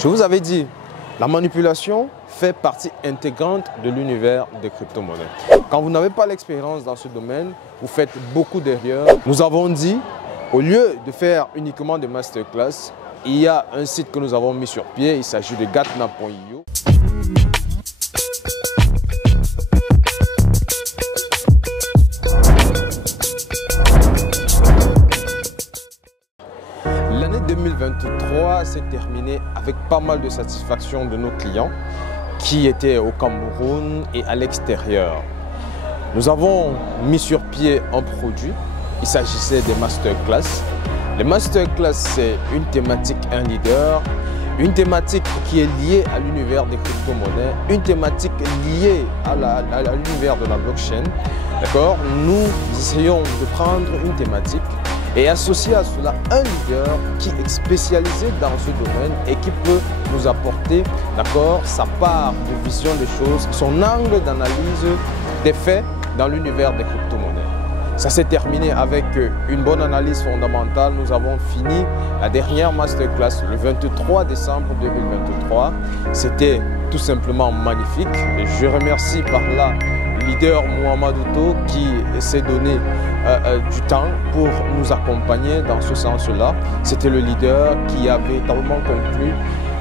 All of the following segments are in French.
Je vous avais dit, la manipulation fait partie intégrante de l'univers des crypto-monnaies. Quand vous n'avez pas l'expérience dans ce domaine, vous faites beaucoup d'erreurs. Nous avons dit, au lieu de faire uniquement des masterclass, il y a un site que nous avons mis sur pied, il s'agit de gatna.io. L'année 2023 s'est terminée avec pas mal de satisfaction de nos clients qui étaient au Cameroun et à l'extérieur. Nous avons mis sur pied un produit, il s'agissait des masterclass. Les masterclass, c'est une thématique, un leader, une thématique qui est liée à l'univers des crypto-monnaies, une thématique liée à l'univers de la blockchain. D'accord? Nous essayons de prendre une thématique et associer à cela un leader qui est spécialisé dans ce domaine et qui peut nous apporter, d'accord, sa part de vision des choses, son angle d'analyse des faits dans l'univers des crypto-monnaies. Ça s'est terminé avec une bonne analyse fondamentale. Nous avons fini la dernière masterclass le 23 décembre 2023. C'était tout simplement magnifique. Et je remercie par là le leader Mohamed Outo qui s'est donné du temps pour nous accompagner dans ce sens-là. C'était le leader qui avait véritablement conclu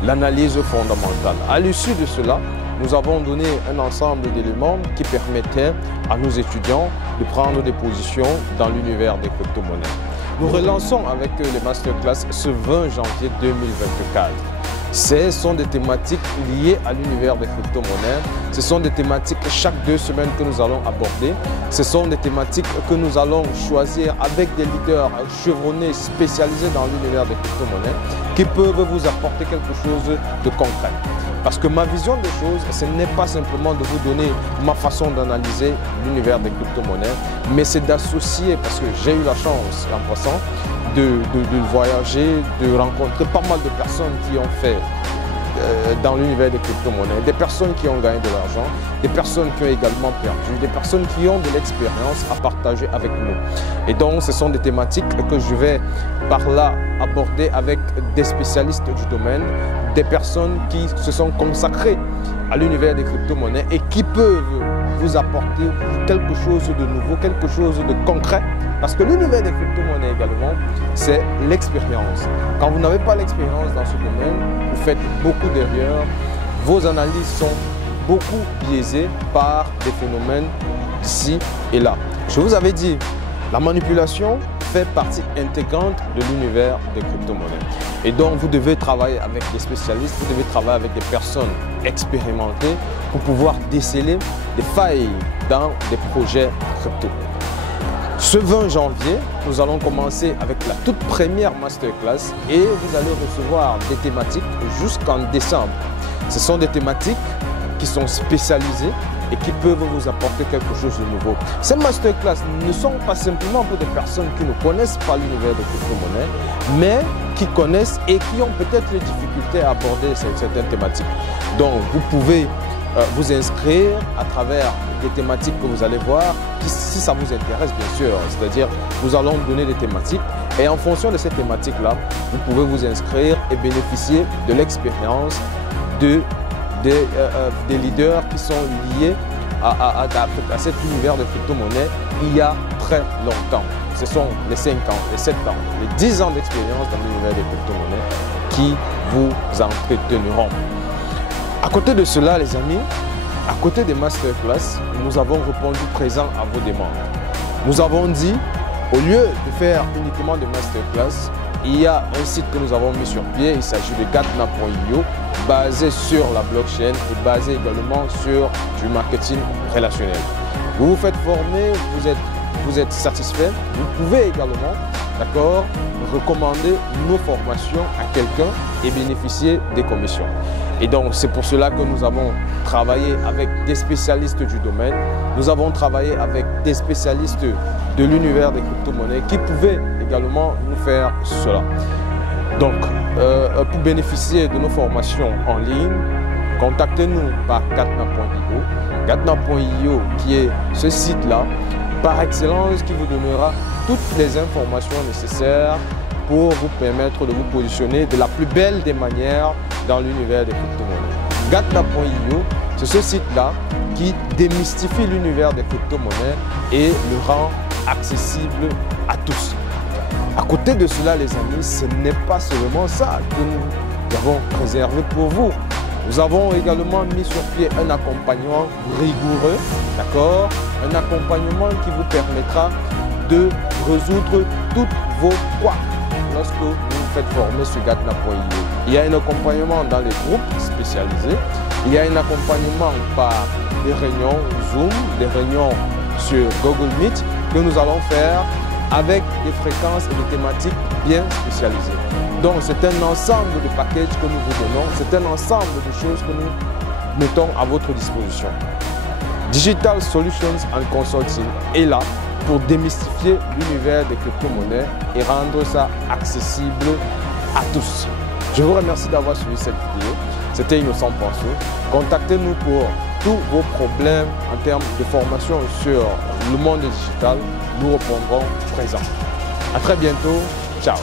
l'analyse fondamentale. À l'issue de cela, nous avons donné un ensemble d'éléments qui permettaient à nos étudiants de prendre des positions dans l'univers des crypto-monnaies. Nous relançons avec les masterclass ce 20 janvier 2024. Ce sont des thématiques liées à l'univers des crypto-monnaies. Ce sont des thématiques chaque 2 semaines que nous allons aborder. Ce sont des thématiques que nous allons choisir avec des leaders chevronnés spécialisés dans l'univers des crypto-monnaies qui peuvent vous apporter quelque chose de concret. Parce que ma vision des choses, ce n'est pas simplement de vous donner ma façon d'analyser l'univers des crypto-monnaies, mais c'est d'associer, parce que j'ai eu la chance en passant de voyager, de rencontrer pas mal de personnes qui ont fait dans l'univers des crypto-monnaies, des personnes qui ont gagné de l'argent, des personnes qui ont également perdu, des personnes qui ont de l'expérience à partager avec nous. Et donc, ce sont des thématiques que je vais par là aborder avec des spécialistes du domaine, des personnes qui se sont consacrées à l'univers des crypto-monnaies et qui peuvent vous apporter quelque chose de nouveau, quelque chose de concret. Parce que l'univers des crypto-monnaies également, c'est l'expérience. Quand vous n'avez pas l'expérience dans ce domaine, vous faites beaucoup d'erreurs. Vos analyses sont beaucoup biaisées par des phénomènes ici et là. Je vous avais dit, la manipulation fait partie intégrante de l'univers des crypto-monnaies. Et donc, vous devez travailler avec des spécialistes, vous devez travailler avec des personnes expérimentées pour pouvoir déceler des failles dans des projets crypto. Ce 20 janvier, nous allons commencer avec la toute première masterclass et vous allez recevoir des thématiques jusqu'en décembre. Ce sont des thématiques qui sont spécialisées et qui peuvent vous apporter quelque chose de nouveau. Ces masterclass ne sont pas simplement pour des personnes qui ne connaissent pas l'univers des crypto-monnaies, mais qui connaissent et qui ont peut-être les difficultés à aborder certaines thématiques. Donc, vous pouvez vous inscrire à travers des thématiques que vous allez voir, si ça vous intéresse bien sûr, c'est-à-dire nous allons vous donner des thématiques et en fonction de ces thématiques-là, vous pouvez vous inscrire et bénéficier de l'expérience des leaders qui sont liés à cet univers de crypto-monnaies il y a très longtemps. Ce sont les 5 ans, les 7 ans, les 10 ans d'expérience dans l'univers des crypto-monnaies qui vous entreteneront. À côté de cela, les amis, à côté des masterclass, nous avons répondu présent à vos demandes. Nous avons dit, au lieu de faire uniquement des masterclass, il y a un site que nous avons mis sur pied, il s'agit de gatna.io, basé sur la blockchain et basé également sur du marketing relationnel. Vous vous faites former, vous êtes satisfait, vous pouvez également, d'accord, recommander nos formations à quelqu'un et bénéficier des commissions. Et donc, c'est pour cela que nous avons travaillé avec des spécialistes du domaine. Nous avons travaillé avec des spécialistes de l'univers des crypto-monnaies qui pouvaient également nous faire cela. Donc, pour bénéficier de nos formations en ligne, contactez-nous par gatna.io. Gatna.io qui est ce site-là, par excellence, qui vous donnera toutes les informations nécessaires pour vous permettre de vous positionner de la plus belle des manières dans l'univers des crypto-monnaies. Gatna.io, c'est ce site-là qui démystifie l'univers des crypto-monnaies et le rend accessible à tous. À côté de cela, les amis, ce n'est pas seulement ça que nous avons réservé pour vous. Nous avons également mis sur pied un accompagnement rigoureux, d'accord? Un accompagnement qui vous permettra de résoudre toutes vos poids lorsque vous vous faites former sur Gatna.io. Il y a un accompagnement dans les groupes spécialisés, il y a un accompagnement par des réunions Zoom, des réunions sur Google Meet que nous allons faire avec des fréquences et des thématiques bien spécialisées. Donc c'est un ensemble de packages que nous vous donnons, c'est un ensemble de choses que nous mettons à votre disposition. Digital Solutions and Consulting est là pour démystifier l'univers des crypto-monnaies et rendre ça accessible à tous. Je vous remercie d'avoir suivi cette vidéo. C'était Innocent Poinçon. Contactez-nous pour tous vos problèmes en termes de formation sur le monde digital. Nous répondrons présent. À très bientôt. Ciao.